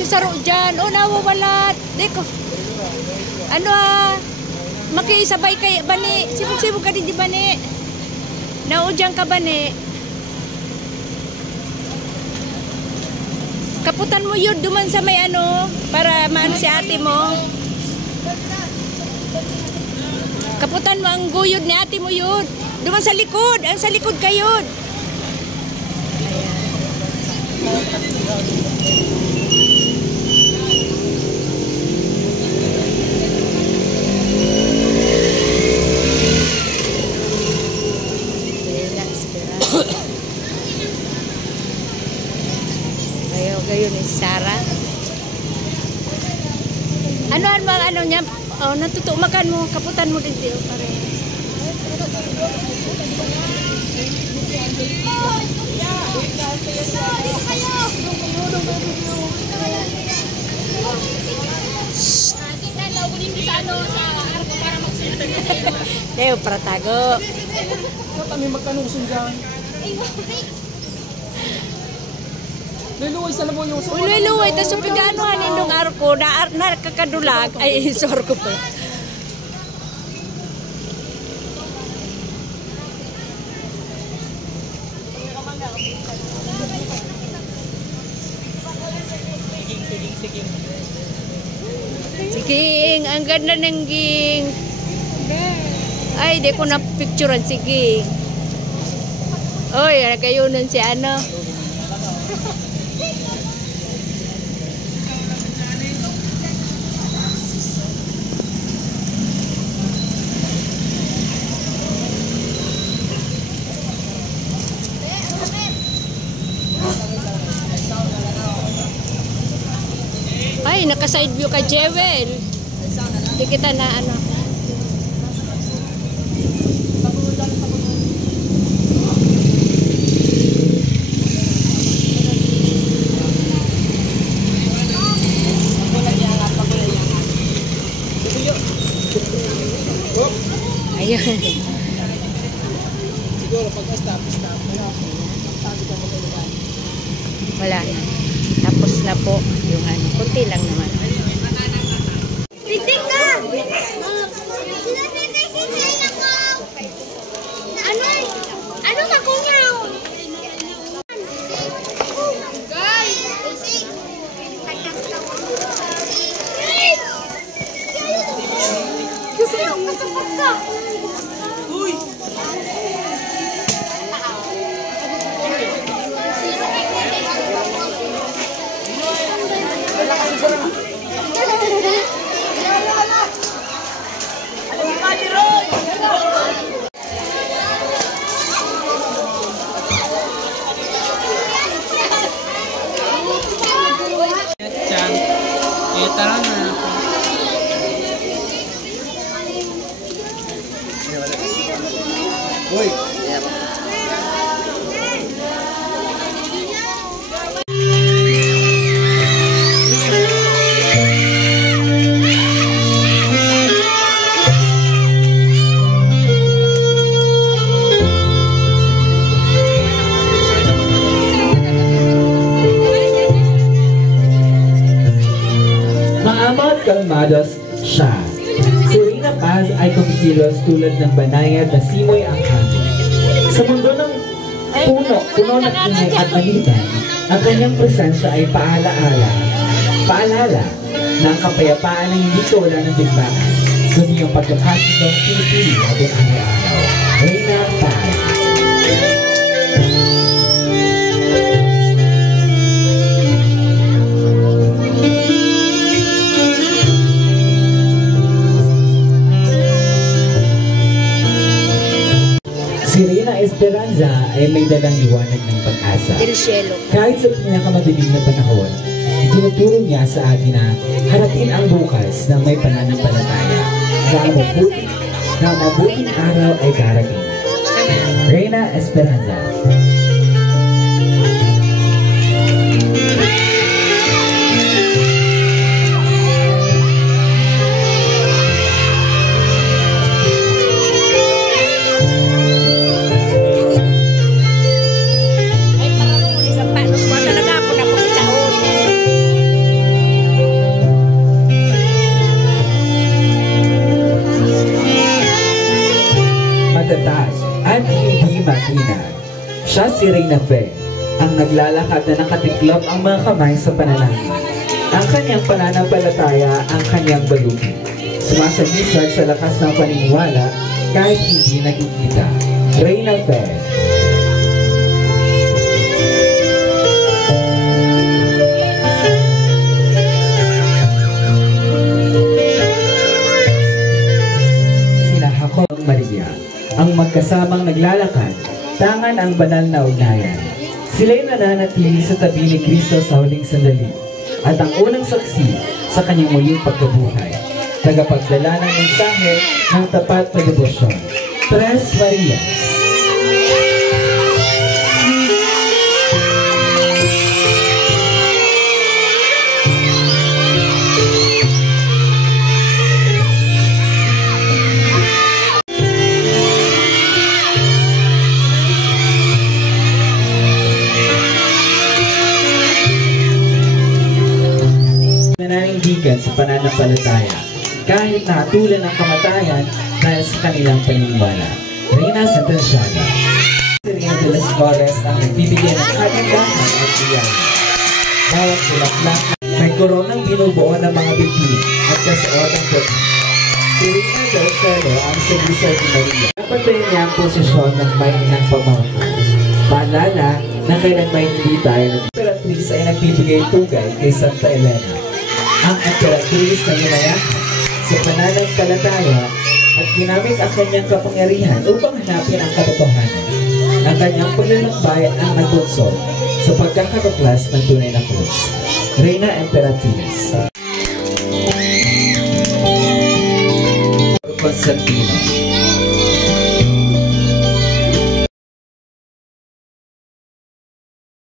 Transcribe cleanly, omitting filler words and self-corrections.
si Saro dyan. O, nawawalat. Deko. Ano makisabay kay Bani. Sibog-sibog ka din di Bani. Naudyang ka Bani. Kaputan mo yun duman sa may para maano si ate mo. Kaputan mo ang guyod ni ate mo yun. Duman sa likod. Ang sa likod kayo. Gayon ni Sarah. Ano niya? Oh, natutumakan mo, kaputan mo din diyo pare. Deo pratago. Kami magkanungsun diyan. Liluway sa labo yung suwan. Liluway, tapos pagkaanuhan indong arko, nakakadulag. Ay, sorry ko pa. Siging, ang ganda ng ging. Ay, di ko na-picturean si ging. Oy, nagayunan si ano. Ay, naka-side view ka, Jewel. Hindi kita na ano. Ayun. Siguro pag-stop. Wala na. Tapos na po yung kunti lang naman. Titik ka! Ano makungaw? Uy! Tara na. Uy! Kalmados siya. Si Reyna Paz ay kumikilos tulad ng banayad na simoy ang hangin. Sa mundo ng puno ng ingay at alitan, ang kanyang presensya ay paalala na ang kapayapaan ay hindi tulad ng digmaan, kundi yung pagkakasin ng pinipili natin araw-araw. Reyna Paz. Si Reyna Esperanza ay may dalang liwanag ng pag-asa. Kahit sa pinakamadilim na panahon, itinuturo niya sa atin na harapin ang bukas na may pananampalataya na mabuting araw ay darating. Reyna Esperanza. Siya si Reyna Fe, ang naglalakad na nakatiklop ang mga kamay sa panalangin. Ang kanyang pananampalataya ang kanyang balugi. Sumasagisag sa lakas ng paniniwala kahit hindi nakikita. Reyna Fe. Maria, ang magkasamang naglalakad, tangan ang banal na ugnayan. Sila'y nananatili sa tabi ni Kristo sa huling sandali at ang unang saksi sa kanyang muling pagkabuhay. Tagapagdala ng mensahe ng tapat na debosyon. Tres Marias. Nananalindigan sa pananampalataya kahit nakatulan ng kamatayan dahil sa kanilang paniniwala. Reyna Sentenciada. Si Reyna de las Flores ang nagbibigay ng kagandahan at biyaya. Bawat bulaklak may koronang binubuo ng mga bituin at kasuotang puti. Si Reyna del Cielo ang sagisay ni Maria. Napatayin niya ang posisyon ng may inang pamahal. Paalala na kailan may hindi tayo ng Imperatrice ay nagbibigay tugay kay Santa Elena. Ang Imperatrice na ginayahan sa pananampalataya at ginamit ang kanyang kapangyarihan upang hanapin ang katotohanan. Ang kanyang paglalakbay ang nagbunsod sa pagkakatuklas ng tunay na krus. Reyna Imperatrice. Constantino.